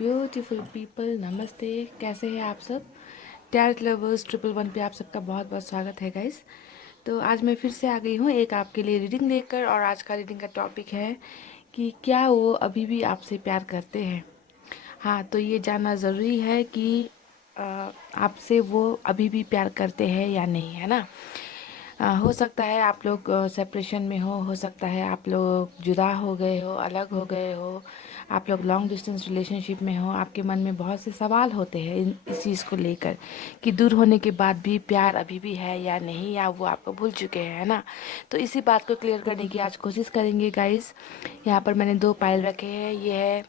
Beautiful people, नमस्ते। कैसे हैं आप सब? टैलेंट लवर्स 111 पे आप सबका बहुत बहुत स्वागत है गाइस। तो आज मैं फिर से आ गई हूँ एक आपके लिए रीडिंग लेकर, और आज का रीडिंग का टॉपिक है कि क्या वो अभी भी आपसे प्यार करते हैं। हाँ, तो ये जानना ज़रूरी है कि आपसे वो अभी भी प्यार करते हैं या नहीं, है ना। हो सकता है आप लोग सेपरेशन में हो सकता है आप लोग जुदा हो गए हो, अलग हो गए हो, आप लोग लॉन्ग डिस्टेंस रिलेशनशिप में हो। आपके मन में बहुत से सवाल होते हैं इस चीज़ को लेकर कि दूर होने के बाद भी प्यार अभी भी है या नहीं, या वो आपको भूल चुके हैं, है ना। तो इसी बात को क्लियर करने की आज कोशिश करेंगे गाइस। यहाँ पर मैंने 2 पाइल रखे हैं। ये है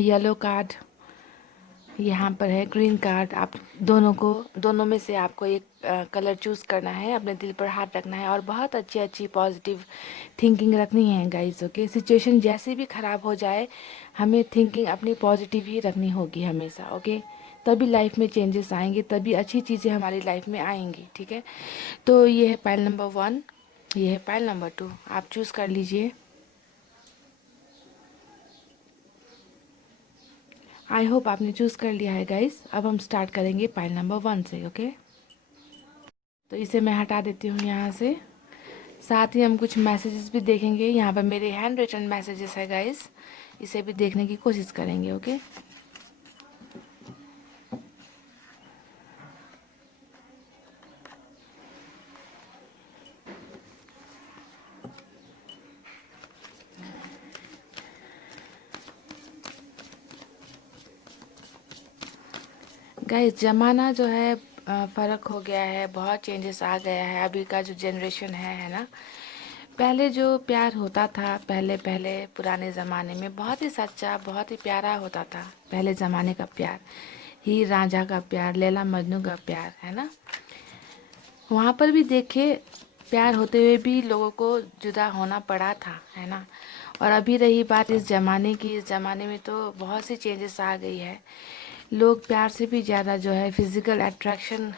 येलो कार्ड, यहाँ पर है ग्रीन कार्ड। आप दोनों में से आपको एक कलर चूज़ करना है, अपने दिल पर हाथ रखना है और बहुत अच्छी अच्छी पॉजिटिव थिंकिंग रखनी है गाइस। ओके, सिचुएशन जैसी भी ख़राब हो जाए, हमें थिंकिंग अपनी पॉजिटिव ही रखनी होगी हमेशा। ओके, तभी लाइफ में चेंजेस आएंगे, तभी अच्छी चीज़ें हमारी लाइफ में आएंगी। ठीक है, तो ये है पाइल नंबर 1, ये है पाइल नंबर 2। आप चूज़ कर लीजिए। आई होप आपने चूज़ कर लिया है गाइस। अब हम स्टार्ट करेंगे पाइल नंबर 1 से। ओके, तो इसे मैं हटा देती हूँ यहाँ से। साथ ही हम कुछ मैसेजेस भी देखेंगे। यहाँ पर मेरे हैंड रिटन मैसेजेस है गाइस, इसे भी देखने की कोशिश करेंगे। ओके, गाइस ज़माना जो है फ़र्क हो गया है, बहुत चेंजेस आ गया है। अभी का जो जनरेशन है ना। पहले जो प्यार होता था, पहले पहले पुराने ज़माने में बहुत ही सच्चा, बहुत ही प्यारा होता था। पहले ज़माने का प्यार, हीर रांझा का प्यार, लैला मजनू का प्यार, है ना। वहाँ पर भी देखे, प्यार होते हुए भी लोगों को जुदा होना पड़ा था, है ना। और अभी रही बात इस ज़माने की, इस ज़माने में तो बहुत सी चेंजेस आ गई है। लोग प्यार से भी ज़्यादा जो है फिज़िकल अट्रैक्शन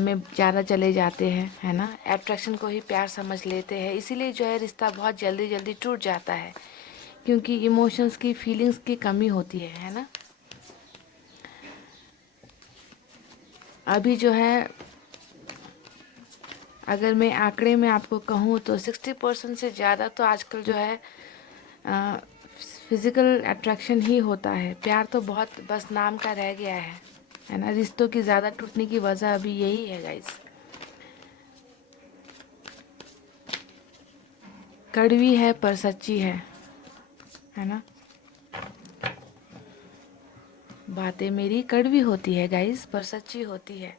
में ज़्यादा चले जाते हैं, है ना। अट्रैक्शन को ही प्यार समझ लेते हैं, इसीलिए जो है रिश्ता बहुत जल्दी जल्दी टूट जाता है, क्योंकि इमोशंस की, फीलिंग्स की कमी होती है ना। अभी जो है, अगर मैं आंकड़े में आपको कहूँ तो 60% से ज़्यादा तो आजकल जो है फिज़िकल अट्रैक्शन ही होता है। प्यार तो बहुत बस नाम का रह गया है ना। रिश्तों की ज़्यादा टूटने की वजह अभी यही है गाइस। कड़वी है पर सच्ची है ना। बातें मेरी कड़वी होती है गाइस, पर सच्ची होती है।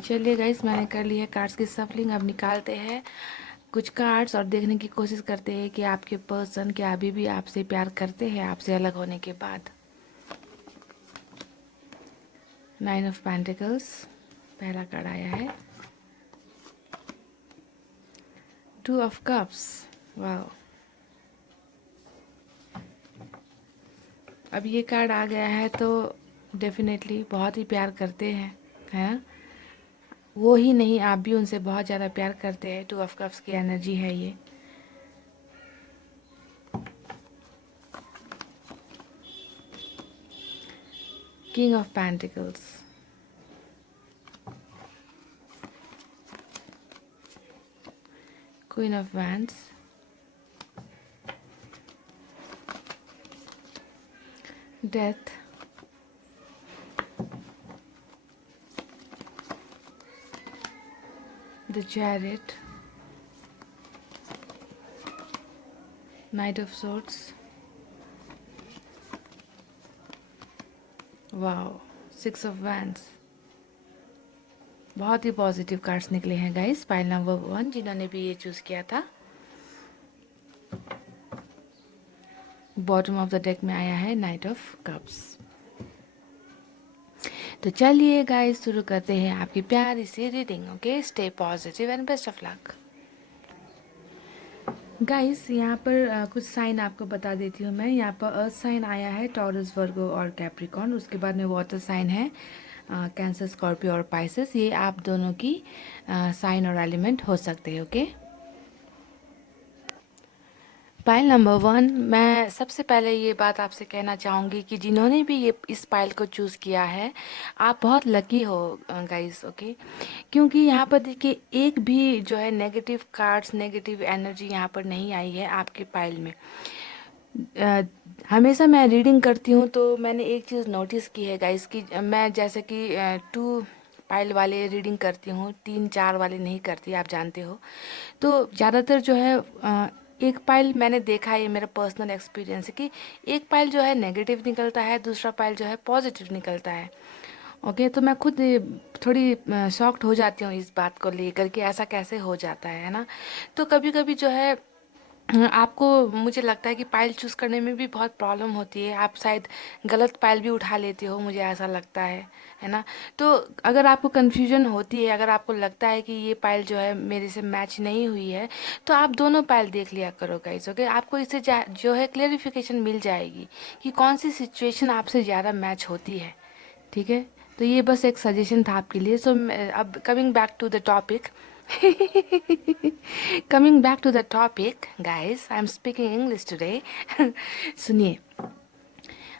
चलिए गाइस, मैंने कर ली है कार्ड्स की सफलिंग। अब निकालते हैं कुछ कार्ड्स और देखने की कोशिश करते हैं कि आपके पर्सन क्या अभी भी आपसे प्यार करते हैं आपसे अलग होने के बाद। 9 ऑफ पेंटिकल्स पहला कार्ड आया है। 2 ऑफ कप्स, वाह। अब ये कार्ड आ गया है तो डेफिनेटली बहुत ही प्यार करते हैं ना। वो ही नहीं, आप भी उनसे बहुत ज़्यादा प्यार करते हैं। 2 ऑफ कप्स की एनर्जी है ये। King of pentacles, queen of wands, death, the chariot, night of swords, wow, 6 of wands. बहुत ही पॉजिटिव कार्ड्स निकले हैं गाइस। पाइल नंबर 1 जिन्होंने भी ये चूज़ किया था। बॉटम ऑफ द डेक में आया है नाइट ऑफ कप्स। तो चलिए गाइस, शुरू करते हैं आपकी प्यारी सी reading. Okay, stay positive and best of luck. Guys, यहाँ पर कुछ साइन आपको बता देती हूँ मैं। यहाँ पर अर्थ साइन आया है, टॉरस, वर्गो और कैप्रिकॉन। उसके बाद में वाटर साइन है, कैंसर, स्कॉर्पियो और पाइसेस। ये आप दोनों की साइन और एलिमेंट हो सकते हैं। ओके, पाइल नंबर वन, मैं सबसे पहले ये बात आपसे कहना चाहूँगी कि जिन्होंने भी ये इस पाइल को चूज़ किया है, आप बहुत लकी हो गाइस। ओके, क्योंकि यहाँ पर देखिए एक भी जो है नेगेटिव कार्ड्स, नेगेटिव एनर्जी यहाँ पर नहीं आई है आपके पाइल में। अ, हमेशा मैं रीडिंग करती हूँ तो मैंने एक चीज़ नोटिस की है गाइस कि मैं जैसे कि 2 पाइल वाले रीडिंग करती हूँ, 3 4 वाले नहीं करती, आप जानते हो। तो ज़्यादातर जो है एक पाइल मैंने देखा है, ये मेरा पर्सनल एक्सपीरियंस है कि एक पाइल जो है नेगेटिव निकलता है, दूसरा पाइल जो है पॉजिटिव निकलता है। ओके, तो मैं खुद थोड़ी शॉक्ड हो जाती हूँ इस बात को लेकर कि ऐसा कैसे हो जाता है ना। तो कभी कभी जो है आपको, मुझे लगता है कि पाइल चूज़ करने में भी बहुत प्रॉब्लम होती है, आप शायद गलत पाइल भी उठा लेते हो, मुझे ऐसा लगता है ना। तो अगर आपको कन्फ्यूजन होती है, अगर आपको लगता है कि ये पाइल जो है मेरे से मैच नहीं हुई है, तो आप दोनों पाइल देख लिया करो गाइस। ओके, आपको इससे जो है क्लेरिफिकेशन मिल जाएगी कि कौन सी सिचुएशन आपसे ज़्यादा मैच होती है। ठीक है, तो ये बस एक सजेशन था आपके लिए। सो अब coming back to the topic, coming back to the topic guys, I am speaking English today. सुनिए,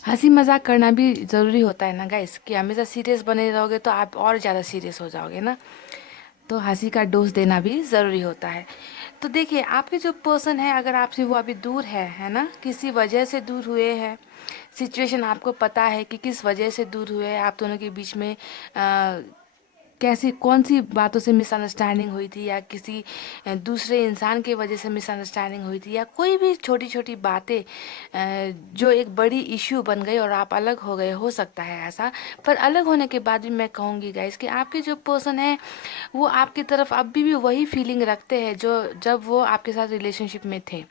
हंसी मजाक करना भी ज़रूरी होता है ना गाइस, कि हमेशा सीरियस बने रहोगे तो आप और ज़्यादा सीरियस हो जाओगे ना। तो हंसी का डोज देना भी ज़रूरी होता है। तो देखिए, आपके जो पर्सन है, अगर आपसे वो अभी दूर है ना, किसी वजह से दूर हुए हैं, सिचुएशन आपको पता है कि किस वजह से दूर हुए हैं, आप दोनों के बीच में कैसी कौन सी बातों से मिसअंडरस्टैंडिंग हुई थी, या किसी दूसरे इंसान की वजह से मिसअंडरस्टैंडिंग हुई थी, या कोई भी छोटी छोटी बातें जो एक बड़ी इश्यू बन गई और आप अलग हो गए, हो सकता है ऐसा। पर अलग होने के बाद भी मैं कहूँगी गाइस कि आपके जो पर्सन है वो आपकी तरफ अभी भी वही फीलिंग रखते हैं जो जब वो आपके साथ रिलेशनशिप में थे।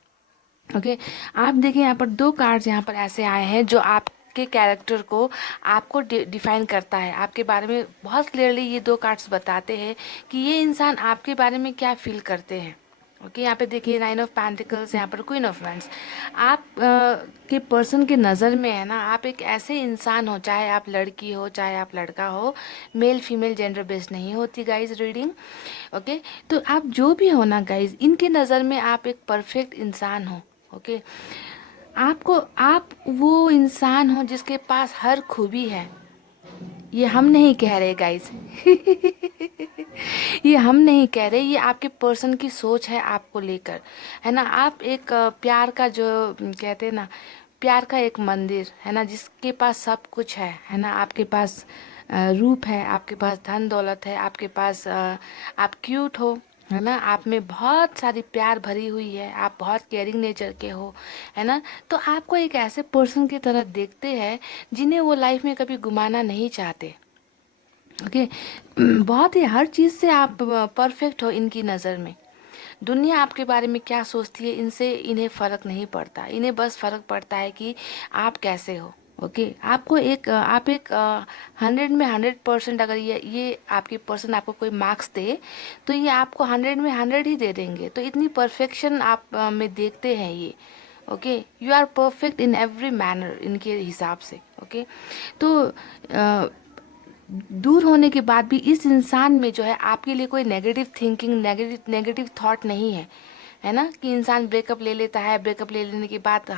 ओके, आप देखिए यहाँ पर 2 कार्ड्स यहाँ पर ऐसे आए हैं जो आपके कैरेक्टर को, आपको डिफाइन करता है, आपके बारे में बहुत क्लियरली ये 2 कार्ड्स बताते हैं कि ये इंसान आपके बारे में क्या फील करते हैं। ओके, यहाँ पे देखिए 9 ऑफ पेंटिकल्स, यहाँ पर क्वीन ऑफ वैंड्स। आप के पर्सन के नज़र में है ना, आप एक ऐसे इंसान हो, चाहे आप लड़की हो चाहे आप लड़का हो, मेल फीमेल जेंडर बेस्ड नहीं होती गाइज रीडिंग। ओके, तो आप जो भी हो ना गाइज, इनके नज़र में आप एक परफेक्ट इंसान हो। ओके, आपको, आप वो इंसान हो जिसके पास हर खूबी है। ये हम नहीं कह रहे गाइज। ये हम नहीं कह रहे, ये आपके पर्सन की सोच है आपको लेकर, है ना। आप एक प्यार का जो कहते हैं ना, प्यार का एक मंदिर है ना, जिसके पास सब कुछ है ना। आपके पास रूप है, आपके पास धन दौलत है, आपके पास आप क्यूट हो, है ना, आप में बहुत सारी प्यार भरी हुई है, आप बहुत केयरिंग नेचर के हो, है ना। तो आपको एक ऐसे पर्सन की तरह देखते हैं जिन्हें वो लाइफ में कभी गुमाना नहीं चाहते। ओके, बहुत ही हर चीज़ से आप परफेक्ट हो इनकी नज़र में। दुनिया आपके बारे में क्या सोचती है, इनसे इन्हें फ़र्क नहीं पड़ता, इन्हें बस फ़र्क पड़ता है कि आप कैसे हो। ओके, आपको एक आप एक 100 में 100%, अगर ये आपकी पर्सन आपको कोई मार्क्स दे तो ये आपको 100 में 100 ही दे देंगे। तो इतनी परफेक्शन आप में देखते हैं ये। Okay, you are perfect in every manner इनके हिसाब से। ओके, तो दूर होने के बाद भी इस इंसान में जो है आपके लिए कोई negative thinking, negative negative thought नहीं है ना। कि इंसान ब्रेकअप ले लेता है, ब्रेकअप ले लेने के बाद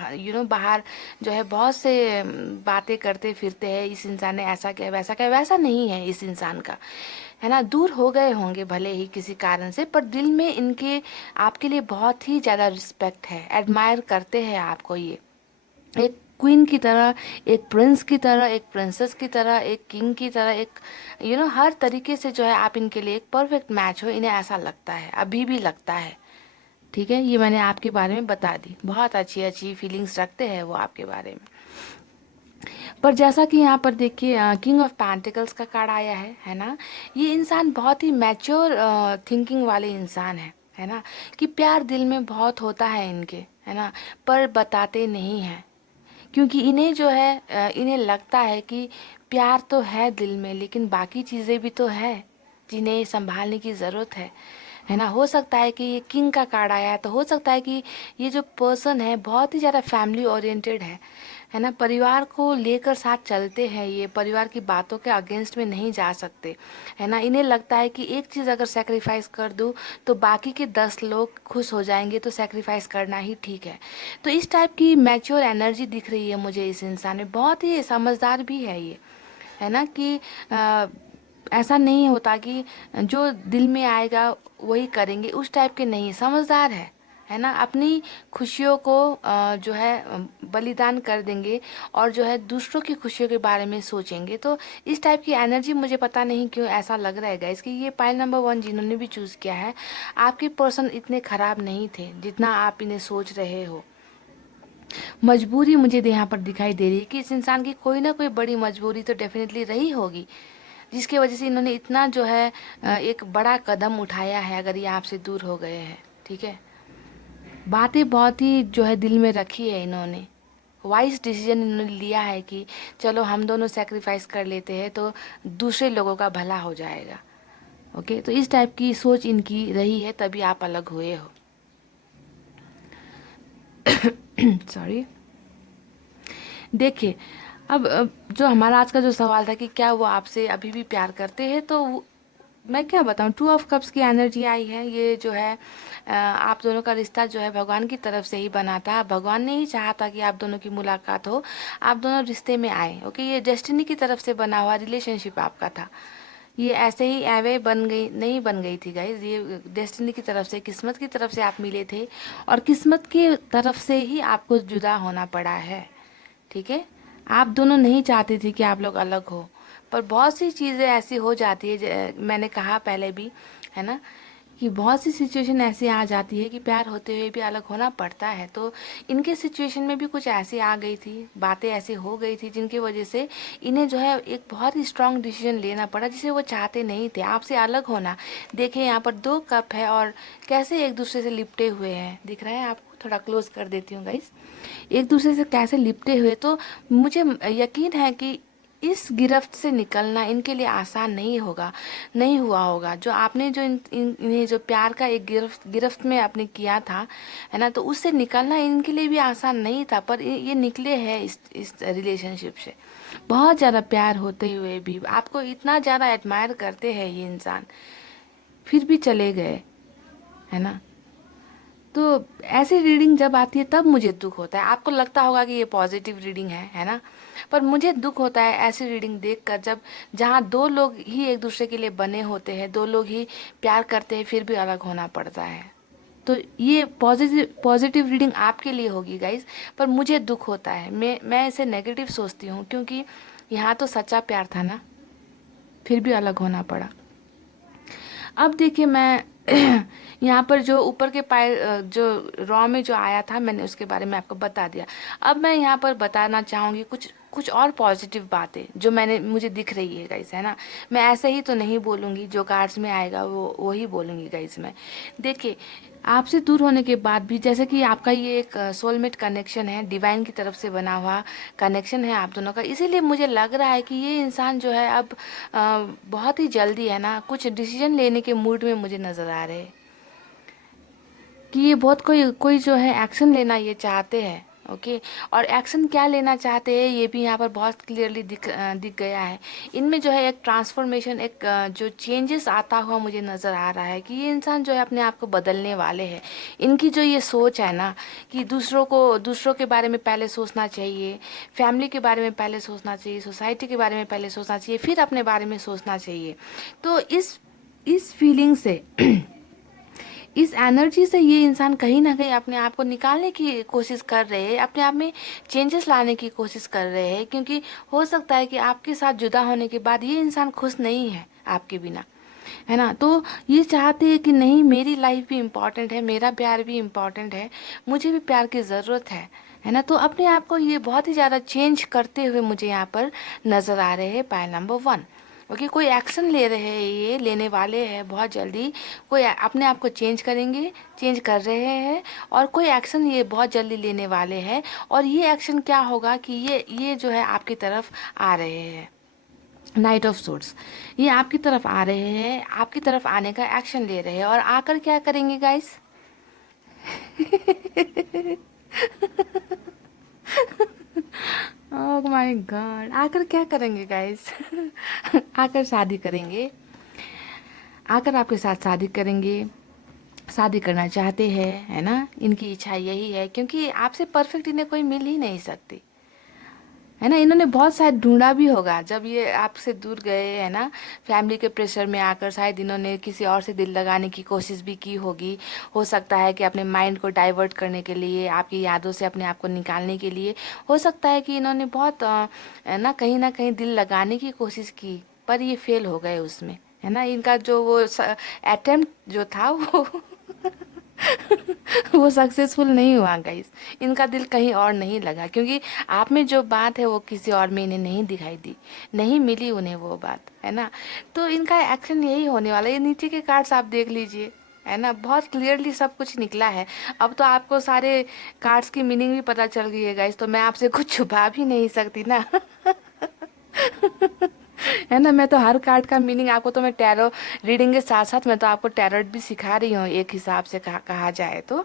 बाहर जो है बहुत से बातें करते फिरते हैं, इस इंसान ने ऐसा किया वैसा किया, वैसा नहीं है इस इंसान का, है ना। दूर हो गए होंगे भले ही किसी कारण से, पर दिल में इनके आपके लिए बहुत ही ज़्यादा रिस्पेक्ट है, एडमायर करते हैं आपको ये, एक क्वीन की तरह, एक प्रिंस की तरह, एक प्रिंसेस की तरह, एक किंग की तरह, एक हर तरीके से जो है आप इनके लिए एक परफेक्ट मैच हो, इन्हें ऐसा लगता है, अभी भी लगता है। ठीक है, ये मैंने आपके बारे में बता दी, बहुत अच्छी अच्छी फीलिंग्स रखते हैं वो आपके बारे में। पर जैसा कि यहाँ पर देखिए किंग ऑफ पेंटिकल्स का कार्ड आया है ना। ये इंसान बहुत ही मैच्योर थिंकिंग वाले इंसान है ना, कि प्यार दिल में बहुत होता है इनके, है ना, पर बताते नहीं हैं। क्योंकि इन्हें जो है इन्हें लगता है कि प्यार तो है दिल में, लेकिन बाकी चीज़ें भी तो है जिन्हें संभालने की ज़रूरत है ना। हो सकता है कि ये किंग का कार्ड आया है, तो हो सकता है कि ये जो पर्सन है बहुत ही ज़्यादा फैमिली ओरिएंटेड है है ना। परिवार को लेकर साथ चलते हैं, ये परिवार की बातों के अगेंस्ट में नहीं जा सकते, है ना। इन्हें लगता है कि एक चीज़ अगर सेक्रीफाइस कर दूँ तो बाकी के 10 लोग खुश हो जाएंगे, तो सेक्रीफाइस करना ही ठीक है। तो इस टाइप की मैच्योर एनर्जी दिख रही है मुझे इस इंसान में, बहुत ही समझदार भी है ये, है ना। कि ऐसा नहीं होता कि जो दिल में आएगा वही करेंगे, उस टाइप के नहीं, समझदार है ना। अपनी खुशियों को जो है बलिदान कर देंगे और जो है दूसरों की खुशियों के बारे में सोचेंगे। तो इस टाइप की एनर्जी मुझे पता नहीं क्यों ऐसा लग रहा है गाइस कि ये पाइल नंबर 1 जिन्होंने भी चूज़ किया है, आपके पर्सन इतने ख़राब नहीं थे जितना आप इन्हें सोच रहे हो। मजबूरी मुझे यहाँ पर दिखाई दे रही है कि इस इंसान की कोई ना कोई बड़ी मजबूरी तो डेफिनेटली रही होगी, जिसकी वजह से इन्होंने इतना जो है एक बड़ा कदम उठाया है, अगर ये आपसे दूर हो गए हैं। ठीक है, बातें बहुत ही जो है दिल में रखी है इन्होंने, वाइज डिसीजन इन्होंने लिया है कि चलो हम दोनों सेक्रीफाइस कर लेते हैं तो दूसरे लोगों का भला हो जाएगा। ओके, तो इस टाइप की सोच इनकी रही है, तभी आप अलग हुए हो। सॉरी। देखिए, अब जो हमारा आज का जो सवाल था कि क्या वो आपसे अभी भी प्यार करते हैं, तो मैं क्या बताऊं, 2 ऑफ कप्स की एनर्जी आई है। ये जो है आप दोनों का रिश्ता जो है भगवान की तरफ से ही बना था, भगवान ने ही चाहा था कि आप दोनों की मुलाकात हो, आप दोनों रिश्ते में आए। ओके, ये डेस्टिनी की तरफ से बना हुआ रिलेशनशिप आपका था। ये ऐसे ही एवे बन गई नहीं, बन गई थी गाइज, ये डेस्टिनी की तरफ से, किस्मत की तरफ से आप मिले थे, और किस्मत की तरफ से ही आपको जुदा होना पड़ा है। ठीक है, आप दोनों नहीं चाहते थे कि आप लोग अलग हो, पर बहुत सी चीज़ें ऐसी हो जाती है, मैंने कहा पहले भी, है ना, कि बहुत सी सिचुएशन ऐसी आ जाती है कि प्यार होते हुए भी अलग होना पड़ता है। तो इनके सिचुएशन में भी कुछ ऐसी आ गई थी, बातें ऐसी हो गई थी जिनकी वजह से इन्हें जो है एक बहुत ही स्ट्रांग डिसीजन लेना पड़ा, जिसे वो चाहते नहीं थे, आपसे अलग होना। देखिए यहाँ पर 2 कप है और कैसे एक दूसरे से लिपटे हुए हैं, दिख रहा है आपको, थोड़ा क्लोज कर देती हूँ गाइस, एक दूसरे से कैसे लिपटे हुए। तो मुझे यकीन है कि इस गिरफ्त से निकलना इनके लिए आसान नहीं होगा, नहीं हुआ होगा। जो आपने जो इन्हें जो प्यार का एक गिरफ्त में आपने किया था, है ना, तो उससे निकलना इनके लिए भी आसान नहीं था, पर ये निकले हैं इस रिलेशनशिप से। बहुत ज़्यादा प्यार होते हुए भी, आपको इतना ज़्यादा एडमायर करते हैं ये इंसान, फिर भी चले गए, है ना। तो ऐसी रीडिंग जब आती है तब मुझे दुख होता है। आपको लगता होगा कि ये पॉजिटिव रीडिंग है ना, पर मुझे दुख होता है ऐसी रीडिंग देखकर, जब जहाँ 2 लोग ही एक दूसरे के लिए बने होते हैं, 2 लोग ही प्यार करते हैं, फिर भी अलग होना पड़ता है। तो ये पॉजिटिव रीडिंग आपके लिए होगी गाइज, पर मुझे दुख होता है, मैं इसे नेगेटिव सोचती हूँ, क्योंकि यहाँ तो सच्चा प्यार था ना, फिर भी अलग होना पड़ा। अब देखिए, मैं यहाँ पर जो ऊपर के पाए जो रॉ में जो आया था, मैंने उसके बारे में आपको बता दिया। अब मैं यहाँ पर बताना चाहूँगी कुछ कुछ और पॉजिटिव बातें जो मुझे दिख रही है गाइस, है ना। मैं ऐसे ही तो नहीं बोलूँगी, जो कार्ड्स में आएगा वो ही बोलूँगी गाइस मैं। देखिए, आपसे दूर होने के बाद भी, जैसे कि आपका ये एक सोलमेट कनेक्शन है, डिवाइन की तरफ से बना हुआ कनेक्शन है आप दोनों का, इसीलिए मुझे लग रहा है कि ये इंसान जो है अब बहुत ही जल्दी, है ना, कुछ डिसीजन लेने के मूड में मुझे नज़र आ रहे हैं, कि ये बहुत कोई कोई जो है एक्शन लेना ये चाहते हैं। ओके, और एक्शन क्या लेना चाहते हैं ये भी यहाँ पर बहुत क्लियरली दिख गया है। इनमें जो है एक ट्रांसफॉर्मेशन, एक जो चेंजेस आता हुआ मुझे नज़र आ रहा है, कि ये इंसान जो है अपने आप को बदलने वाले हैं। इनकी जो ये सोच है ना, कि दूसरों के बारे में पहले सोचना चाहिए, फैमिली के बारे में पहले सोचना चाहिए, सोसाइटी के बारे में पहले सोचना चाहिए, फिर अपने बारे में सोचना चाहिए। तो इस फीलिंग से इस एनर्जी से ये इंसान कहीं ना कहीं अपने आप को निकालने की कोशिश कर रहे हैं, अपने आप में चेंजेस लाने की कोशिश कर रहे हैं, क्योंकि हो सकता है कि आपके साथ जुदा होने के बाद ये इंसान खुश नहीं है आपके बिना, है ना। तो ये चाहते हैं कि नहीं, मेरी लाइफ भी इम्पॉर्टेंट है, मेरा प्यार भी इम्पॉर्टेंट है, मुझे भी प्यार की ज़रूरत है ना। तो अपने आप को ये बहुत ही ज़्यादा चेंज करते हुए मुझे यहाँ पर नज़र आ रहे हैं पाइल नंबर 1। ओके, कोई एक्शन ले रहे हैं, ये लेने वाले हैं बहुत जल्दी, कोई अपने आप को चेंज करेंगे, चेंज कर रहे हैं, और कोई एक्शन ये बहुत जल्दी लेने वाले हैं। और ये एक्शन क्या होगा कि ये जो है आपकी तरफ आ रहे हैं, नाइट ऑफ सोर्ड्स, ये आपकी तरफ आ रहे हैं, आपकी तरफ आने का एक्शन ले रहे हैं, और आकर क्या करेंगे गाइस? ओह माय गॉड, आकर क्या करेंगे गाइस? आकर शादी करेंगे, आकर आपके साथ शादी करेंगे, शादी करना चाहते हैं, है ना? इनकी इच्छा यही है, क्योंकि आपसे परफेक्ट इन्हें कोई मिल ही नहीं सकती, है ना? इन्होंने बहुत शायद ढूंढा भी होगा जब ये आपसे दूर गए, है ना? फैमिली के प्रेशर में आकर शायद इन्होंने किसी और से दिल लगाने की कोशिश भी की होगी। हो सकता है कि अपने माइंड को डाइवर्ट करने के लिए, आपकी यादों से अपने आप को निकालने के लिए, हो सकता है कि इन्होंने बहुत है ना कहीं दिल लगाने की कोशिश की, पर ये फेल हो गए उसमें, है ना? इनका जो वो अटेम्प्ट जो था वो वो सक्सेसफुल नहीं हुआ गाइस। इनका दिल कहीं और नहीं लगा, क्योंकि आप में जो बात है वो किसी और में इन्हें नहीं दिखाई दी, नहीं मिली उन्हें वो बात, है ना? तो इनका एक्शन यही होने वाला है। ये नीचे के कार्ड्स आप देख लीजिए, है ना? बहुत क्लियरली सब कुछ निकला है। अब तो आपको सारे कार्ड्स की मीनिंग भी पता चल गई है गाइस, तो मैं आपसे कुछ छुपा भी नहीं सकती ना। है ना? मैं तो हर कार्ड का मीनिंग आपको, तो मैं टैरो रीडिंग के साथ साथ मैं तो आपको टैरोट भी सिखा रही हूँ, एक हिसाब से कहा जाए तो,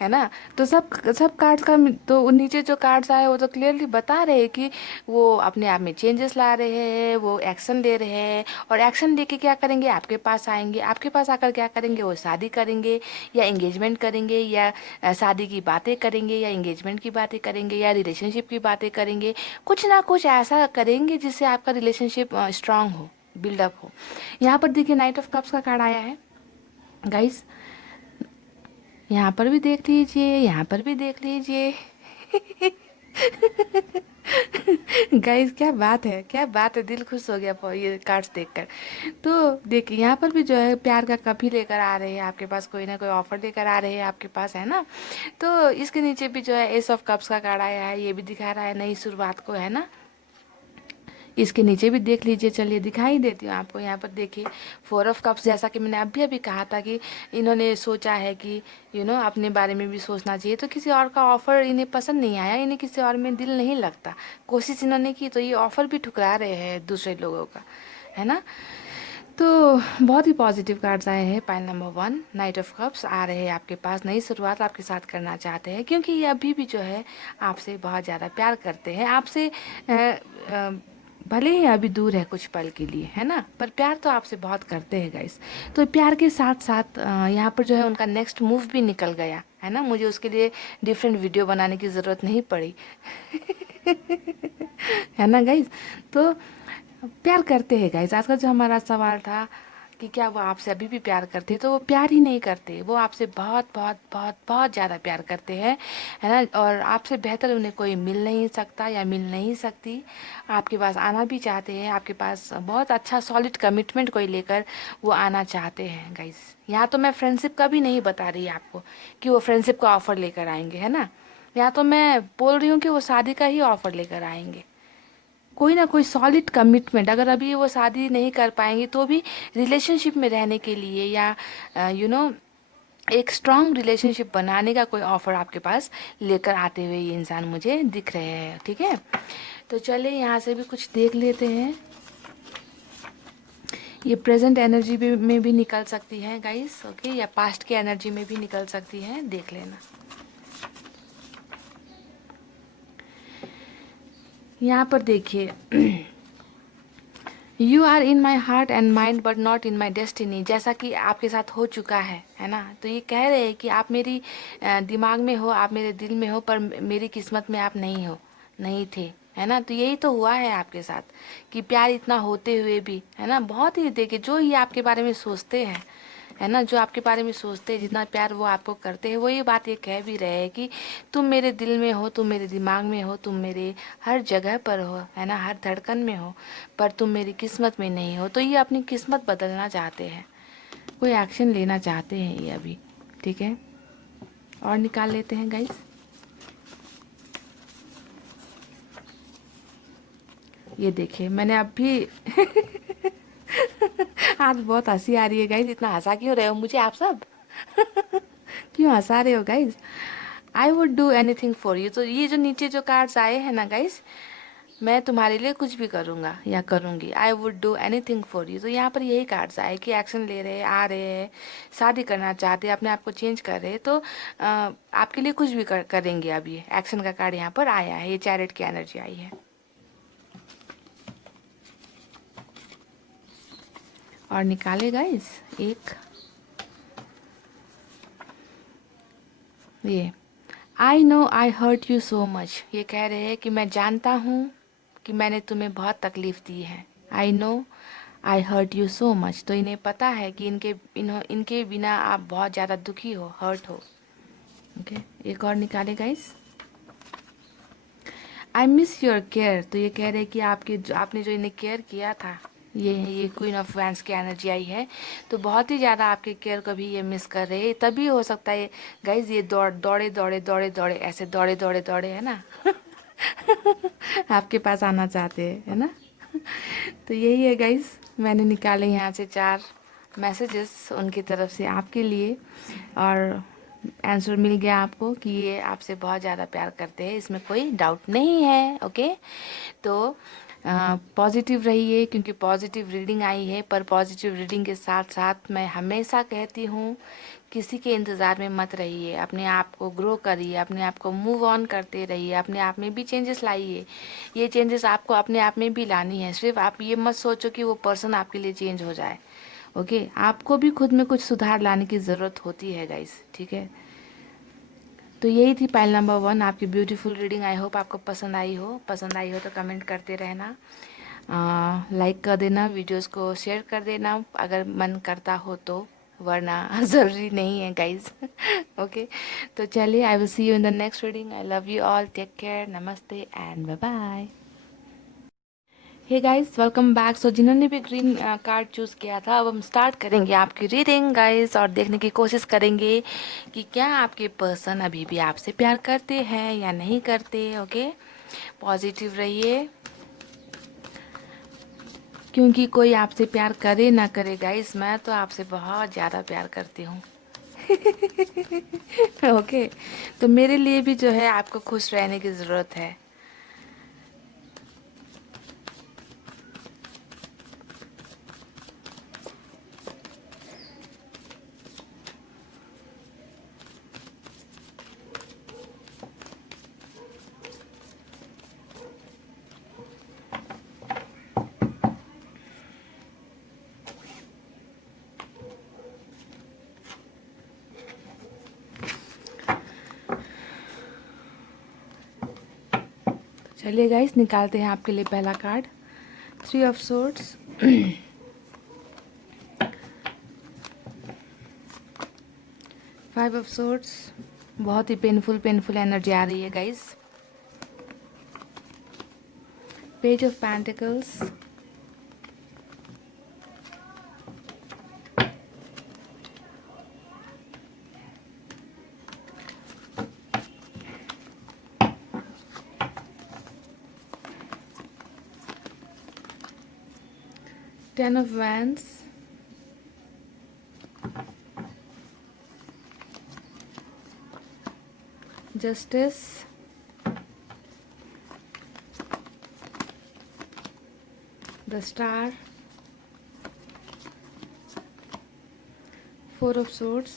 है ना? तो सब सब कार्ड्स का तो नीचे जो कार्ड्स आए वो तो क्लियरली बता रहे हैं कि वो अपने आप में चेंजेस ला रहे हैं, वो एक्शन ले रहे हैं, और एक्शन लेके क्या करेंगे, आपके पास आएंगे। आपके पास आकर क्या करेंगे, वो शादी करेंगे या एंगेजमेंट करेंगे, या शादी की बातें करेंगे, या एंगेजमेंट की बातें करेंगे, या रिलेशनशिप की बातें करेंगे। कुछ ना कुछ ऐसा करेंगे जिससे आपका रिलेशनशिप स्ट्रांग हो, बिल्डअप हो। यहाँ पर देखिए नाइट ऑफ कप्स का कार्ड आया है गाइस, यहाँ पर भी देख लीजिए, यहाँ पर भी देख लीजिए। गाइस क्या बात है, क्या बात है, दिल खुश हो गया ये कार्ड्स देखकर। तो देखिए यहाँ पर भी जो है प्यार का कप ही लेकर आ रहे हैं आपके पास, कोई ना कोई ऑफर लेकर आ रहे हैं आपके पास, है ना? तो इसके नीचे भी जो है एस ऑफ कप्स का कार्ड आया है, ये भी दिखा रहा है नई शुरुआत को, है ना? इसके नीचे भी देख लीजिए, चलिए दिखाई देती हूँ आपको। यहाँ पर देखिए फोर ऑफ कप्स, जैसा कि मैंने अभी अभी कहा था कि इन्होंने सोचा है कि अपने बारे में भी सोचना चाहिए, तो किसी और का ऑफर इन्हें पसंद नहीं आया, इन्हें किसी और में दिल नहीं लगता। कोशिश इन्होंने की तो ये ऑफर भी ठुकरा रहे हैं दूसरे लोगों का, है ना? तो बहुत ही पॉजिटिव कार्ड्स आए हैं। Pile number 1 knight of cups आ रहे हैं आपके पास, नई शुरुआत आपके साथ करना चाहते हैं, क्योंकि ये अभी भी जो है आपसे बहुत ज़्यादा प्यार करते हैं। आपसे भले ही अभी दूर है कुछ पल के लिए, है ना? पर प्यार तो आपसे बहुत करते हैं गाइस। तो प्यार के साथ साथ यहाँ पर जो है उनका नेक्स्ट मूव भी निकल गया, है ना? मुझे उसके लिए डिफरेंट वीडियो बनाने की ज़रूरत नहीं पड़ी। है ना गाइस? तो प्यार करते हैं गाइस। आज का जो हमारा सवाल था कि क्या वो आपसे अभी भी प्यार करते हैं, तो वो प्यार ही नहीं करते, वो आपसे बहुत बहुत बहुत बहुत ज़्यादा प्यार करते हैं, है ना? और आपसे बेहतर उन्हें कोई मिल नहीं सकता या मिल नहीं सकती। आपके पास आना भी चाहते हैं, आपके पास बहुत अच्छा सॉलिड कमिटमेंट कोई लेकर वो आना चाहते हैं गाइस। यहाँ तो मैं फ्रेंडशिप का भी नहीं बता रही आपको कि वो फ्रेंडशिप का ऑफ़र लेकर आएंगे, है ना? यहाँ तो मैं बोल रही हूँ कि वो शादी का ही ऑफ़र लेकर आएंगे। कोई ना कोई सॉलिड कमिटमेंट, अगर अभी वो शादी नहीं कर पाएंगे तो भी रिलेशनशिप में रहने के लिए, या एक स्ट्रांग रिलेशनशिप बनाने का कोई ऑफर आपके पास लेकर आते हुए ये इंसान मुझे दिख रहे हैं, ठीक है? तो चलिए यहाँ से भी कुछ देख लेते हैं। ये प्रेजेंट एनर्जी में भी निकल सकती है गाइस, ओके, या पास्ट की एनर्जी में भी निकल सकती है, देख लेना। यहाँ पर देखिए you are in my heart and mind but not in my destiny, जैसा कि आपके साथ हो चुका है ना? तो ये कह रहे हैं कि आप मेरी दिमाग में हो, आप मेरे दिल में हो, पर मेरी किस्मत में आप नहीं हो, नहीं थे, है ना? तो यही तो हुआ है आपके साथ कि प्यार इतना होते हुए भी, है ना? बहुत ही देखिए जो ये आपके बारे में सोचते हैं, है ना, जो आपके बारे में सोचते हैं, जितना प्यार वो आपको करते हैं, वो ये बात ये कह भी रहे हैं कि तुम मेरे दिल में हो, तुम मेरे दिमाग में हो, तुम मेरे हर जगह पर हो, है ना, हर धड़कन में हो, पर तुम मेरी किस्मत में नहीं हो। तो ये अपनी किस्मत बदलना चाहते हैं, कोई एक्शन लेना चाहते हैं ये अभी, ठीक है? और निकाल लेते हैं गाइस। ये देखिए मैंने अभी आज बहुत हंसी आ रही है गाइस, इतना हंसा क्यों रहे हो मुझे आप सब? क्यों हंसा रहे हो guys? I would do anything for you. तो ये जो नीचे जो कार्ड्स आए हैं ना गाइस, मैं तुम्हारे लिए कुछ भी करूँगा या करूँगी, I would do anything for you. तो यहाँ पर यही कार्ड्स आए कि एक्शन ले रहे हैं, आ रहे हैं, शादी करना चाहते हैं, अपने आप को चेंज कर रहे हैं, तो आपके लिए कुछ भी करेंगे। अब ये एक्शन का कार्ड यहाँ पर आया है, ये चैरिट की एनर्जी आई है। और निकाले गाइस एक ये, I know I hurt you so much. ये कह रहे हैं कि मैं जानता हूँ कि मैंने तुम्हें बहुत तकलीफ दी है। I know I hurt you so much. तो इन्हें पता है कि इनके बिना आप बहुत ज़्यादा दुखी हो, हर्ट हो। ओके, एक और निकाले guys, I miss your care. तो ये कह रहे हैं कि आपने जो इन्हें केयर किया था, ये क्वीन ऑफ वैंड्स की एनर्जी आई है, तो बहुत ही ज़्यादा आपके केयर को भी ये मिस कर रहे हैं। तभी हो सकता है गाइज ये दौड़े दौड़े दौड़े दौड़े ऐसे दौड़े दौड़े दौड़े, है ना। आपके पास आना चाहते हैं, है ना। तो यही है गाइज, मैंने निकाले यहाँ से 4 मैसेजेस उनकी तरफ से आपके लिए, और आंसर मिल गया आपको कि ये आपसे बहुत ज़्यादा प्यार करते हैं, इसमें कोई डाउट नहीं है। ओके, तो पॉजिटिव रहिए, क्योंकि पॉजिटिव रीडिंग आई है। पर पॉजिटिव रीडिंग के साथ साथ मैं हमेशा कहती हूँ, किसी के इंतज़ार में मत रहिए, अपने आप को ग्रो करिए, अपने आप को मूव ऑन करते रहिए, अपने आप में भी चेंजेस लाइए। ये चेंजेस आपको अपने आप में भी लानी है। सिर्फ आप ये मत सोचो कि वो पर्सन आपके लिए चेंज हो जाए। ओके, आपको भी खुद में कुछ सुधार लाने की ज़रूरत होती है गाइस, ठीक है। तो यही थी पाइल नंबर 1, आपकी ब्यूटीफुल रीडिंग। आई होप आपको पसंद आई हो तो कमेंट करते रहना, लाइक कर देना, वीडियोस को शेयर कर देना अगर मन करता हो तो, वरना ज़रूरी नहीं है गाइज। ओके, तो चलिए, I will see you in the next reading. I love you all, take care, namaste and bye bye. Hey guys, welcome back. So जिन्होंने भी ग्रीन कार्ड चूज़ किया था, अब हम स्टार्ट करेंगे आपकी रीडिंग गाइस, और देखने की कोशिश करेंगे कि क्या आपके पर्सन अभी भी आपसे प्यार करते हैं या नहीं करते। ओके, पॉजिटिव रहिए, क्योंकि कोई आपसे प्यार करे ना करे गाइस, मैं तो आपसे बहुत ज़्यादा प्यार करती हूँ। ओके, तो मेरे लिए भी जो है आपको खुश रहने की ज़रूरत है। चलिए गाइस, निकालते हैं आपके लिए पहला card, 3 of swords, 5 of swords. बहुत ही पेनफुल एनर्जी आ रही है guys. Page of pentacles, Ten of Wands, Justice, the Star, 4 of Swords,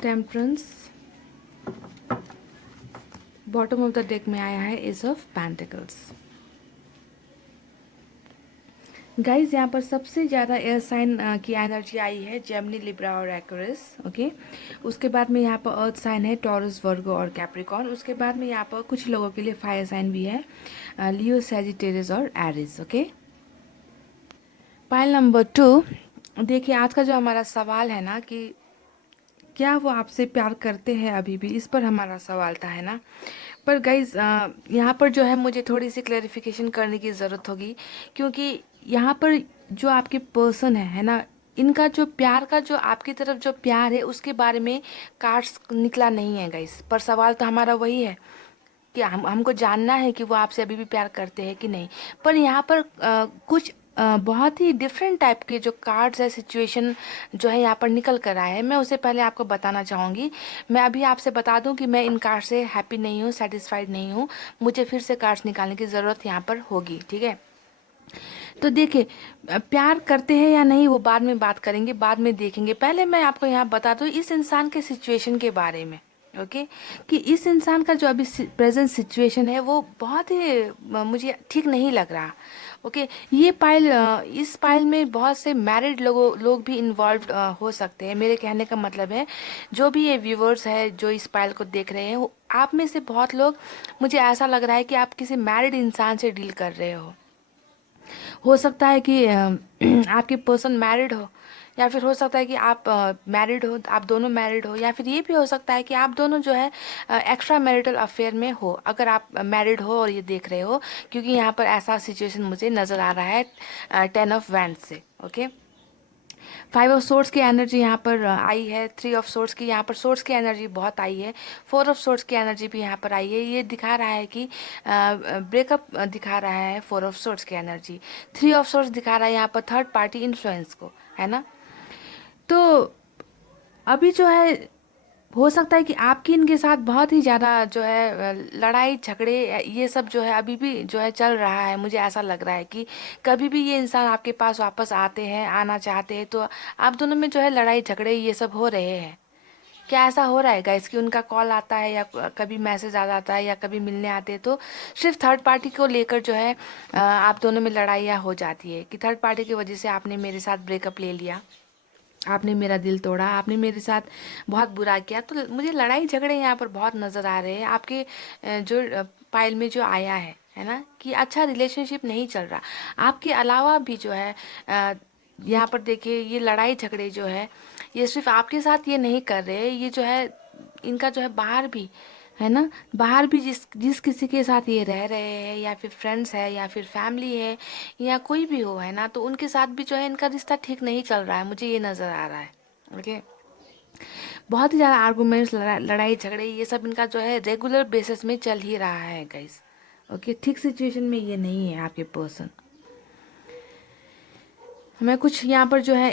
Temperance, bottom of the deck में आया है एस ऑफ पेंटिकल्स। गाइज, यहाँ पर सबसे ज़्यादा एयर साइन की एनर्जी आई है, जेमिनी, लिब्रा और एक्वेरियस। ओके, उसके बाद में यहाँ पर अर्थ साइन है, टॉरस, वर्गो और कैप्रिकॉर्न। उसके बाद में यहाँ पर कुछ लोगों के लिए फायर साइन भी है, लियो, सैजिटेरियस और एरिस। ओके, पाइल नंबर 2, देखिए आज का जो हमारा सवाल है ना, कि क्या वो आपसे प्यार करते हैं अभी भी, इस पर हमारा सवाल था, है ना। पर गाइज, यहाँ पर जो है मुझे थोड़ी सी क्लैरिफिकेशन करने की ज़रूरत होगी, क्योंकि यहाँ पर जो आपके पर्सन है ना, इनका जो प्यार का, जो आपकी तरफ जो प्यार है, उसके बारे में कार्ड्स निकला नहीं है गाइज। पर सवाल तो हमारा वही है कि हमको जानना है कि वो आपसे अभी भी प्यार करते हैं कि नहीं। पर यहाँ पर कुछ बहुत ही डिफरेंट टाइप के जो कार्ड्स है, सिचुएशन जो है यहाँ पर निकल कर आए हैं। मैं उससे पहले आपको बताना चाहूँगी, मैं अभी आपसे बता दूँ कि मैं इन कार्ड से हैप्पी नहीं हूँ, सेटिस्फाइड नहीं हूँ, मुझे फिर से कार्ड्स निकालने की ज़रूरत यहाँ पर होगी, ठीक है। तो देखिए, प्यार करते हैं या नहीं वो बाद में बात करेंगे, बाद में देखेंगे। पहले मैं आपको यहाँ बता दूँ इस इंसान के सिचुएशन के बारे में, ओके, कि इस इंसान का जो अभी प्रेजेंट सिचुएशन है वो बहुत ही मुझे ठीक नहीं लग रहा। ओके, ये पाइल इस पाइल में बहुत से मैरिड लोग भी इन्वॉल्व हो सकते हैं। मेरे कहने का मतलब है, जो भी ये व्यूवर्स है जो इस पाइल को देख रहे हैं, आप में से बहुत लोग, मुझे ऐसा लग रहा है कि आप किसी मैरिड इंसान से डील कर रहे हो सकता है कि आपकी पर्सन मैरिड हो, या फिर हो सकता है कि आप मैरिड हो, आप दोनों मैरिड हो, या फिर ये भी हो सकता है कि आप दोनों जो है एक्स्ट्रा मैरिटल अफेयर में हो, अगर आप मैरिड हो और ये देख रहे हो, क्योंकि यहाँ पर ऐसा सिचुएशन मुझे नज़र आ रहा है 10 ऑफ वैंड से। ओके, 5 ऑफ सोर्ड्स की एनर्जी यहाँ पर आई है, 3 ऑफ सोर्ड्स की यहाँ पर सोर्ड्स की एनर्जी बहुत आई है, 4 ऑफ सोर्ड्स की एनर्जी भी यहाँ पर आई है। ये दिखा रहा है कि ब्रेकअप दिखा रहा है 4 ऑफ सोर्ड्स की एनर्जी। 3 ऑफ सोर्ड्स दिखा रहा है यहाँ पर थर्ड पार्टी इन्फ्लुएंस को, है ना। तो अभी जो है, हो सकता है कि आपकी इनके साथ बहुत ही ज़्यादा जो है लड़ाई झगड़े ये सब जो है अभी भी जो है चल रहा है। मुझे ऐसा लग रहा है कि कभी भी ये इंसान आपके पास वापस आते हैं, आना चाहते हैं, तो आप दोनों में जो है लड़ाई झगड़े ये सब हो रहे हैं। क्या ऐसा हो रहा है गाइस कि उनका कॉल आता है या कभी मैसेज आ जाता है या कभी मिलने आते हैं, तो सिर्फ थर्ड पार्टी को लेकर जो है आप दोनों में लड़ाइयाँ हो जाती है कि थर्ड पार्टी की वजह से आपने मेरे साथ ब्रेकअप ले लिया, आपने मेरा दिल तोड़ा, आपने मेरे साथ बहुत बुरा किया। तो मुझे लड़ाई झगड़े यहाँ पर बहुत नज़र आ रहे हैं आपके जो पाइल में जो आया है ना, कि अच्छा रिलेशनशिप नहीं चल रहा। आपके अलावा भी जो है यहाँ पर देखिए, ये लड़ाई झगड़े जो है ये सिर्फ आपके साथ ये नहीं कर रहे, ये जो है इनका जो है बाहर भी, है ना, बाहर भी जिस जिस किसी के साथ ये रह रहे हैं, या फिर फ्रेंड्स है या फिर फैमिली है या कोई भी हो, है ना, तो उनके साथ भी जो है इनका रिश्ता ठीक नहीं चल रहा है, मुझे ये नज़र आ रहा है। ओके, बहुत ही ज़्यादा आर्गूमेंट्स, लड़ाई झगड़े ये सब इनका जो है रेगुलर बेसिस में चल ही रहा है गाइस। ओके, ठीक सिचुएशन में ये नहीं है आपके पर्सन। मैं कुछ यहाँ पर जो है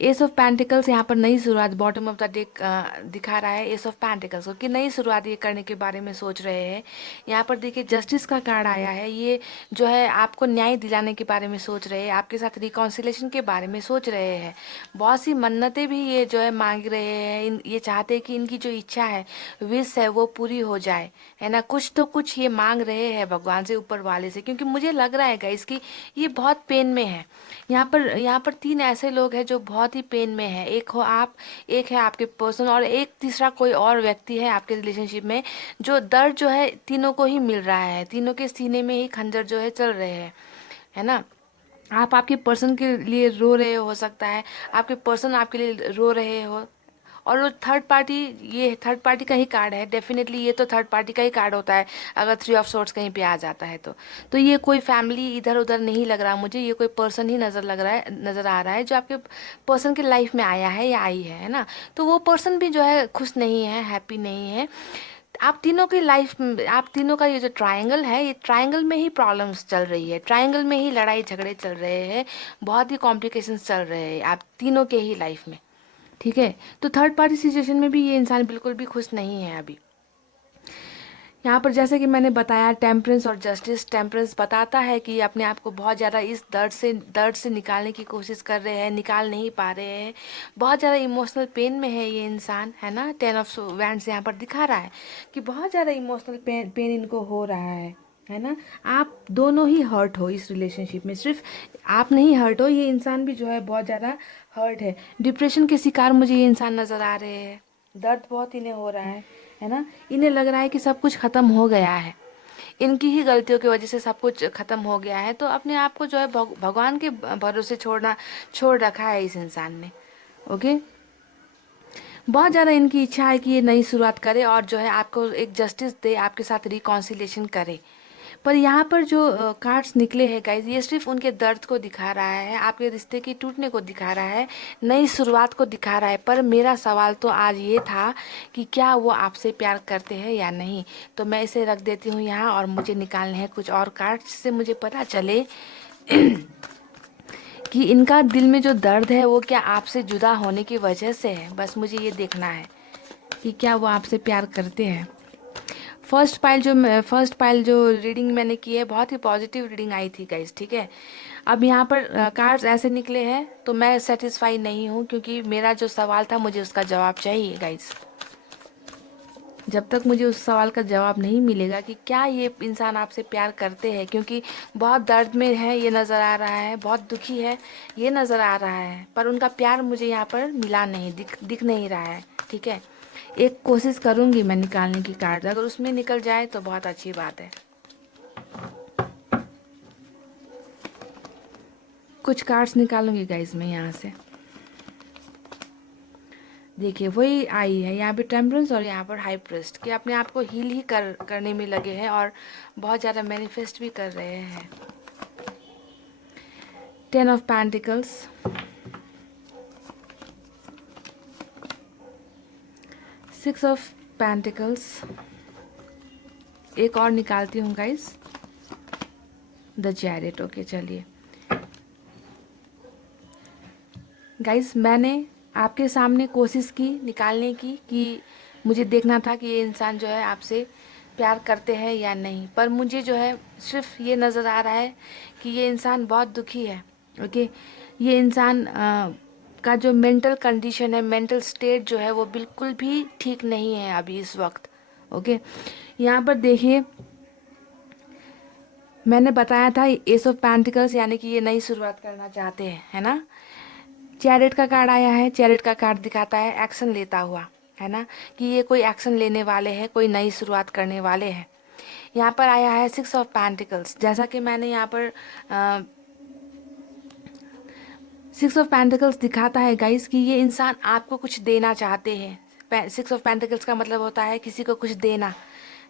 एस ऑफ पेंटिकल्स यहाँ पर नई शुरुआत, बॉटम ऑफ द डेक दिखा रहा है एस ऑफ पेंटिकल्स को, कि नई शुरुआत ये करने के बारे में सोच रहे हैं। यहाँ पर देखिए जस्टिस का कार्ड आया है, ये जो है आपको न्याय दिलाने के बारे में सोच रहे हैं, आपके साथ रिकॉन्सिलेशन के बारे में सोच रहे हैं। बहुत सी मन्नतें भी ये जो है मांग रहे हैं, ये चाहते हैं कि इनकी जो इच्छा है, विश है, वो पूरी हो जाए, है ना। कुछ तो कुछ ये मांग रहे हैं भगवान से, ऊपर वाले से, क्योंकि मुझे लग रहा है गाइस कि ये बहुत पेन में है। यहाँ पर 3 ऐसे लोग हैं जो बहुत ही पेन में है। एक हो आप, एक है आपके पर्सन, और एक तीसरा कोई और व्यक्ति है आपके रिलेशनशिप में, जो दर्द जो है तीनों को ही मिल रहा है, तीनों के सीने में ही खंजर जो है चल रहे हैं, है ना। आप आपके पर्सन के लिए रो रहे हो सकता है, आपके पर्सन आपके लिए रो रहे हो, और वो थर्ड पार्टी, ये थर्ड पार्टी का ही कार्ड है डेफिनेटली, ये तो थर्ड पार्टी का ही कार्ड होता है अगर 3 ऑफ सोर्ड्स कहीं पे आ जाता है तो ये कोई फैमिली इधर उधर नहीं लग रहा मुझे, ये कोई पर्सन ही नज़र आ रहा है जो आपके पर्सन के लाइफ में आया है या आई है ना। तो वो पर्सन भी जो है खुश नहीं है, हैप्पी नहीं है। आप तीनों की लाइफ, आप तीनों का ये जो ट्रायंगल है, ये ट्रायंगल में ही प्रॉब्लम्स चल रही है, ट्रायंगल में ही लड़ाई झगड़े चल रहे हैं, बहुत ही कॉम्प्लिकेशंस चल रहे हैं आप तीनों के ही लाइफ में, ठीक है। तो थर्ड पार्टी सिचुएशन में भी ये इंसान बिल्कुल भी खुश नहीं है अभी। यहाँ पर जैसे कि मैंने बताया, टेम्परेंस और जस्टिस। टेम्परेंस बताता है कि अपने आप को बहुत ज़्यादा इस दर्द से निकालने की कोशिश कर रहे हैं, निकाल नहीं पा रहे हैं, बहुत ज़्यादा इमोशनल पेन में है ये इंसान, है ना। 10 ऑफ वैंड्स यहाँ पर दिखा रहा है कि बहुत ज़्यादा इमोशनल पेन इनको हो रहा है ना। आप दोनों ही हर्ट हो इस रिलेशनशिप में, सिर्फ आप नहीं हर्ट हो, ये इंसान भी जो है बहुत ज़्यादा हर्ट है। डिप्रेशन के शिकार मुझे ये इंसान नज़र आ रहे हैं, दर्द बहुत इन्हें हो रहा है ना। इन्हें लग रहा है कि सब कुछ ख़त्म हो गया है, इनकी ही गलतियों की वजह से सब कुछ ख़त्म हो गया है, तो अपने आप को जो है भगवान के भरोसे छोड़ रखा है इस इंसान ने। ओके, बहुत ज़्यादा इनकी इच्छा है कि ये नई शुरुआत करे और जो है आपको एक जस्टिस दे, आपके साथ रिकॉन्सिलेशन करे। पर यहाँ पर जो कार्ड्स निकले हैं गाइज, ये सिर्फ उनके दर्द को दिखा रहा है, आपके रिश्ते के टूटने को दिखा रहा है, नई शुरुआत को दिखा रहा है। पर मेरा सवाल तो आज ये था कि क्या वो आपसे प्यार करते हैं या नहीं। तो मैं इसे रख देती हूँ यहाँ और मुझे निकालने हैं कुछ और कार्ड, जिससे मुझे पता चले कि इनका दिल में जो दर्द है वो क्या आपसे जुदा होने की वजह से है। बस मुझे ये देखना है कि क्या वो आपसे प्यार करते हैं। फर्स्ट पाइल जो रीडिंग मैंने की है, बहुत ही पॉजिटिव रीडिंग आई थी गाइस, ठीक है। अब यहाँ पर कार्ड्स ऐसे निकले हैं तो मैं सेटिस्फाई नहीं हूँ, क्योंकि मेरा जो सवाल था मुझे उसका जवाब चाहिए गाइस। जब तक मुझे उस सवाल का जवाब नहीं मिलेगा कि क्या ये इंसान आपसे प्यार करते हैं, क्योंकि बहुत दर्द में है ये नज़र आ रहा है, बहुत दुखी है ये नज़र आ रहा है, पर उनका प्यार मुझे यहाँ पर मिला नहीं, दिख नहीं रहा है, ठीक है। एक कोशिश करूँगी मैं निकालने की कार्ड, अगर उसमें निकल जाए तो बहुत अच्छी बात है। कुछ कार्ड्स निकालूंगी गाइस मैं यहाँ से। देखिए वही आई है यहाँ पे टेम्परेंस और यहाँ पर हाई प्रिस्ट, कि अपने आप को हील ही करने में लगे हैं और बहुत ज़्यादा मैनिफेस्ट भी कर रहे हैं। 10 ऑफ पेंटिकल्स, 6 ऑफ पेंटिकल्स, एक और निकालती हूँ गाइस, द चैरियट। ओके चलिए गाइस, मैंने आपके सामने कोशिश की निकालने की, कि मुझे देखना था कि ये इंसान जो है आपसे प्यार करते हैं या नहीं, पर मुझे जो है सिर्फ ये नज़र आ रहा है कि ये इंसान बहुत दुखी है। ओके, ये इंसान का जो मेंटल कंडीशन है, मेंटल स्टेट जो है वो बिल्कुल भी ठीक नहीं है अभी इस वक्त। ओके, यहाँ पर देखिए मैंने बताया था एस ऑफ पेंटिकल्स, यानी कि ये नई शुरुआत करना चाहते हैं, है ना। चैरियट का कार्ड आया है, चैरियट का कार्ड दिखाता है एक्शन लेता हुआ, है ना, कि ये कोई एक्शन लेने वाले हैं, कोई नई शुरुआत करने वाले हैं। यहाँ पर आया है 6 ऑफ पेंटिकल्स, जैसा कि मैंने यहाँ पर 6 ऑफ पेंटिकल्स दिखाता है गाइस कि ये इंसान आपको कुछ देना चाहते हैं। 6 ऑफ पेंटिकल्स का मतलब होता है किसी को कुछ देना,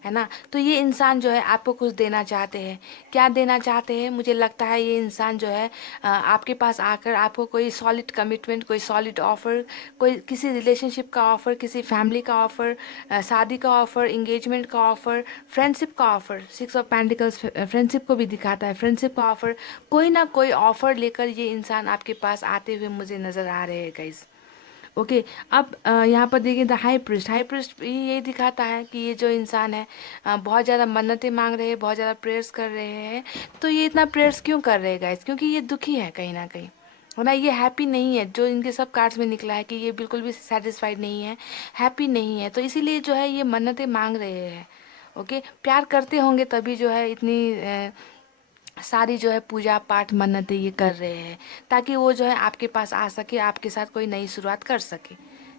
है ना। तो ये इंसान जो है आपको कुछ देना चाहते हैं। क्या देना चाहते हैं, मुझे लगता है ये इंसान जो है आपके पास आकर आपको कोई सॉलिड कमिटमेंट, कोई सॉलिड ऑफर, कोई किसी रिलेशनशिप का ऑफर, किसी फैमिली का ऑफर, शादी का ऑफर, इंगेजमेंट का ऑफर, फ्रेंडशिप का ऑफर। 6 ऑफ पेंटिकल्स फ्रेंडशिप को भी दिखाता है, फ्रेंडशिप का ऑफर, कोई ना कोई ऑफर लेकर ये इंसान आपके पास आते हुए मुझे नज़र आ रहे हैं गाइज। ओके, अब यहाँ पर देखिए the high priest, high priest भी यही दिखाता है कि ये जो इंसान है बहुत ज़्यादा मन्नतें मांग रहे हैं, बहुत ज़्यादा प्रेयर्स कर रहे हैं। तो ये इतना प्रेयर्स क्यों कर रहे हैं गाइस, क्योंकि ये दुखी है कहीं ना कहीं, है ना। ये हैप्पी नहीं है, जो इनके सब कार्ड्स में निकला है कि ये बिल्कुल भी सेटिस्फाइड नहीं है, हैप्पी नहीं है, तो इसीलिए जो है ये मन्नतें मांग रहे हैं। ओके, प्यार करते होंगे तभी जो है इतनी सारी जो है पूजा पाठ मन्नतें ये कर रहे हैं, ताकि वो जो है आपके पास आ सके, आपके साथ कोई नई शुरुआत कर सके,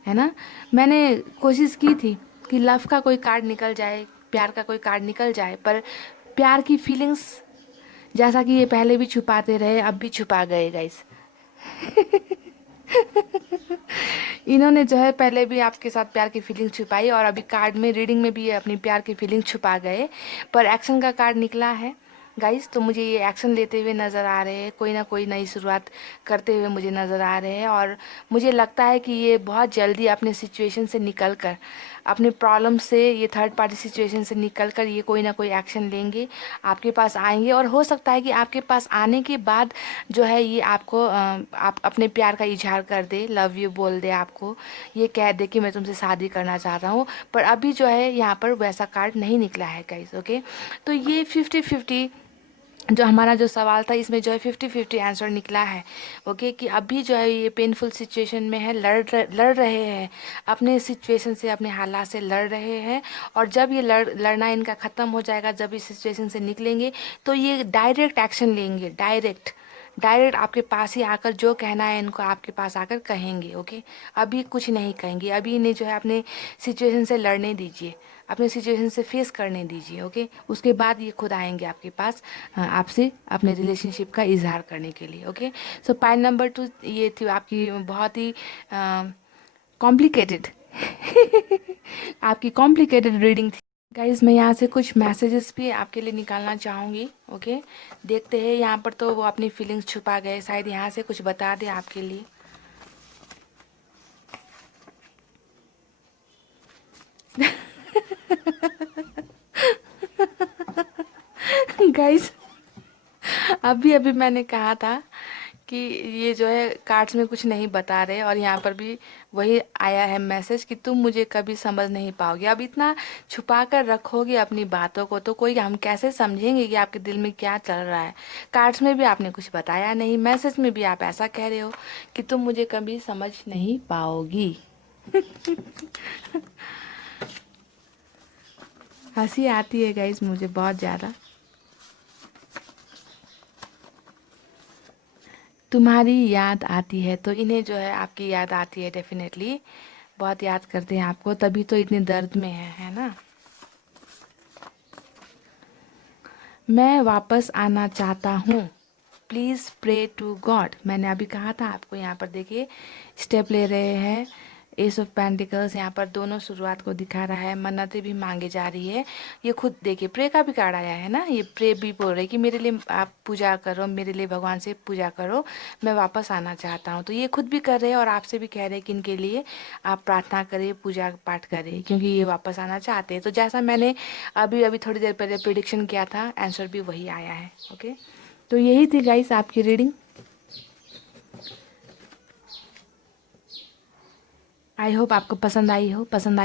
है ना। मैंने कोशिश की थी कि लव का कोई कार्ड निकल जाए, प्यार का कोई कार्ड निकल जाए, पर प्यार की फीलिंग्स जैसा कि ये पहले भी छुपाते रहे, अब भी छुपा गए गाइस। इन्होंने जो है पहले भी आपके साथ प्यार की फीलिंग छुपाई और अभी कार्ड में रीडिंग में भी ये अपनी प्यार की फीलिंग छुपा गए, पर एक्शन का कार्ड निकला है गाइस। तो मुझे ये एक्शन लेते हुए नज़र आ रहे हैं, कोई ना कोई नई शुरुआत करते हुए मुझे नज़र आ रहे हैं, और मुझे लगता है कि ये बहुत जल्दी अपने सिचुएशन से निकल कर, अपने प्रॉब्लम से, ये थर्ड पार्टी सिचुएशन से निकल कर ये कोई ना कोई एक्शन लेंगे, आपके पास आएंगे। और हो सकता है कि आपके पास आने के बाद जो है ये आपको आप अपने प्यार का इजहार कर दे, लव यू बोल दे, आपको ये कह दे कि मैं तुमसे शादी करना चाहता हूँ। पर अभी जो है यहाँ पर वैसा कार्ड नहीं निकला है गाइस। ओके, तो ये 50-50 जो हमारा जो सवाल था, इसमें जो है 50-50 आंसर निकला है। ओके, कि अभी जो है ये पेनफुल सिचुएशन में है, लड़ रहे हैं, अपने सिचुएशन से, अपने हालात से लड़ रहे हैं। और जब ये लड़ना इनका ख़त्म हो जाएगा, जब इस सिचुएशन से निकलेंगे, तो ये डायरेक्ट एक्शन लेंगे, डायरेक्ट आपके पास ही आकर जो कहना है इनको आपके पास आकर कहेंगे। ओके, अभी कुछ नहीं कहेंगे, अभी इन्हें जो है अपने सिचुएशन से लड़ने दीजिए, अपने सिचुएशन से फेस करने दीजिए। ओके, उसके बाद ये खुद आएंगे आपके पास आपसे अपने रिलेशनशिप का इजहार करने के लिए। ओके, सो पाइल नंबर 2 ये थी आपकी बहुत ही कॉम्प्लिकेटेड आपकी कॉम्प्लिकेटेड रीडिंग थी। गाइज मैं यहाँ से कुछ मैसेजेस भी आपके लिए निकालना चाहूँगी। ओके, देखते हैं। यहाँ पर तो वो अपनी फीलिंग्स छुपा गए, शायद यहाँ से कुछ बता दे आपके लिए। गाइज अभी अभी मैंने कहा था कि ये जो है कार्ड्स में कुछ नहीं बता रहे, और यहाँ पर भी वही आया है मैसेज कि तुम मुझे कभी समझ नहीं पाओगे। अब इतना छुपा कर रखोगे अपनी बातों को तो कोई हम कैसे समझेंगे कि आपके दिल में क्या चल रहा है। कार्ड्स में भी आपने कुछ बताया नहीं, मैसेज में भी आप ऐसा कह रहे हो कि तुम मुझे कभी समझ नहीं पाओगी। हंसी आती है गाइज मुझे बहुत ज़्यादा। तुम्हारी याद आती है, तो इन्हें जो है आपकी याद आती है डेफिनेटली, बहुत याद करते हैं आपको, तभी तो इतने दर्द में है ना। मैं वापस आना चाहता हूँ, प्लीज़ प्रे टू गॉड। मैंने अभी कहा था आपको। यहाँ पर देखिए स्टेप ले रहे हैं, एस ऑफ पेंटिकल्स यहाँ पर दोनों शुरुआत को दिखा रहा है, मन्नतें भी मांगी जा रही है। ये खुद देखिए प्रे का भी कार्ड आया है ना, ये प्रे भी बोल रहे हैं कि मेरे लिए आप पूजा करो, मेरे लिए भगवान से पूजा करो, मैं वापस आना चाहता हूँ। तो ये खुद भी कर रहे हैं और आपसे भी कह रहे हैं कि इनके लिए आप प्रार्थना करें, पूजा पाठ करें, क्योंकि ये वापस आना चाहते हैं। तो जैसा मैंने अभी अभी थोड़ी देर पहले प्रिडिक्शन किया था, आंसर भी वही आया है। ओके, तो यही थी गाइस आपकी रीडिंग। आई होप आपको पसंद आई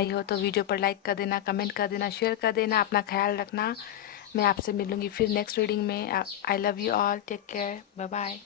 हो तो वीडियो पर लाइक कर देना, कमेंट कर देना, शेयर कर देना। अपना ख्याल रखना। मैं आपसे मिलूंगी फिर नेक्स्ट रीडिंग में। I love you all, take care, bye bye.